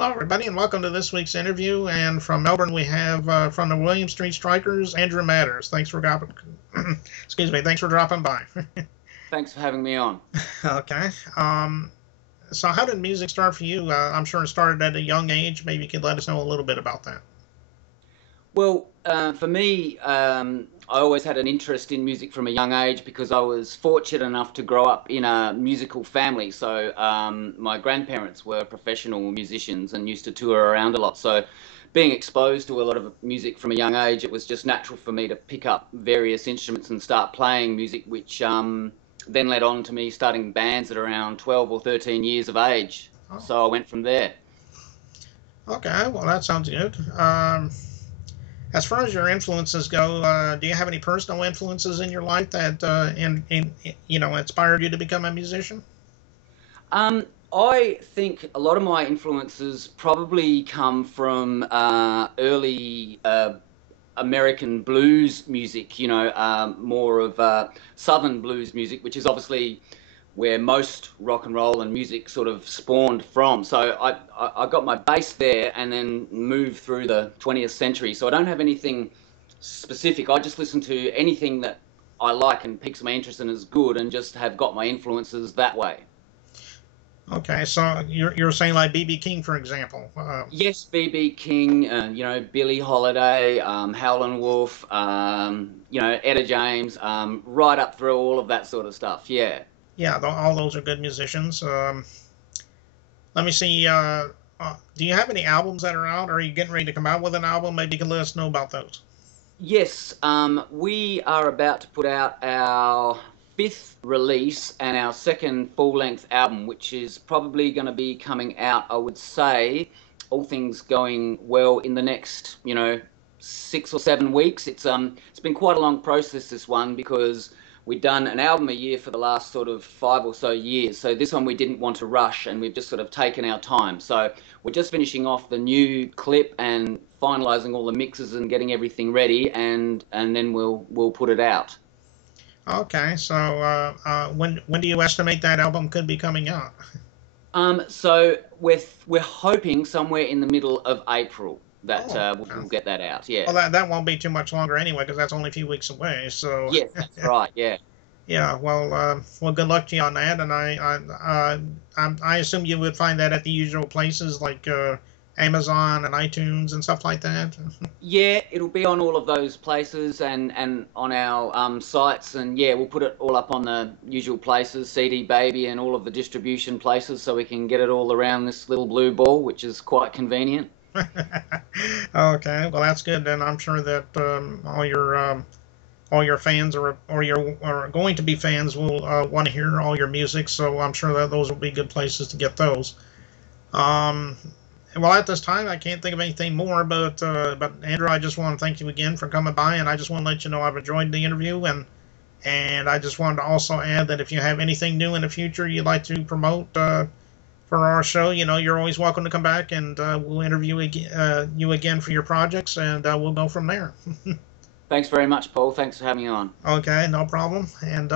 Hello, everybody, and welcome to this week's interview. And from Melbourne, we have from the William Street Strikers, Andrew Matters. Thanks for dropping. Excuse me. Thanks for dropping by. Thanks for having me on. Okay. So, how did music start for you? I'm sure it started at a young age. Maybe you could let us know a little bit about that. For me, I always had an interest in music from a young age because I was fortunate enough to grow up in a musical family. So my grandparents were professional musicians and used to tour around a lot. So being exposed to a lot of music from a young age, it was just natural for me to pick up various instruments and start playing music, which then led on to me starting bands at around 12 or 13 years of age. Oh, So I went from there. okay. Well, that sounds good. As far as your influences go, do you have any personal influences in your life that inspired you to become a musician? I think a lot of my influences probably come from early American blues music, more of Southern blues music, which is obviously where most rock and roll and music sort of spawned from. So I got my base there and then moved through the 20th century. So I don't have anything specific. I just listen to anything that I like and piques my interest and is good and just have got my influences that way. Okay, so you're saying like B.B. King, for example. Yes, BB King, Billie Holiday, Howlin' Wolf, Etta James, right up through all of that sort of stuff. Yeah. Yeah, all those are good musicians. Let me see. Do you have any albums that are out? Are you getting ready to come out with an album? Maybe you can let us know about those. Yes, we are about to put out our fifth release and our second full-length album, which is probably going to be coming out, I would say, all things going well in the next, 6 or 7 weeks. It's been quite a long process, this one, because we've done an album a year for the last sort of 5 or so years. So this one we didn't want to rush, and we've just sort of taken our time. So we're just finishing off the new clip and finalizing all the mixes and getting everything ready, and then we'll put it out. Okay, so when do you estimate that album could be coming out? So we're hoping somewhere in the middle of April that Oh, we'll get that out. Yeah. well, that won't be too much longer anyway, because that's only a few weeks away. So Yes, that's right. Yeah. yeah, well, good luck to you on that. And I assume you would find that at the usual places like Amazon and iTunes and stuff like that. Yeah, it'll be on all of those places and on our sites, and yeah, we'll put it all up on the usual places, CD Baby and all of the distribution places, so we can get it all around this little blue ball, which is quite convenient. Okay, well that's good. And I'm sure that all your fans or going to be fans will want to hear all your music. So I'm sure that those will be good places to get those. Um, well, at this time, I can't think of anything more. But Andrew, I just want to thank you again for coming by, and I just want to let you know I've enjoyed the interview, and I just wanted to also add that if you have anything new in the future you'd like to promote for our show, you're always welcome to come back, and we'll interview you again for your projects, and we'll go from there. Thanks very much, Paul. Thanks for having me on. Okay, no problem, and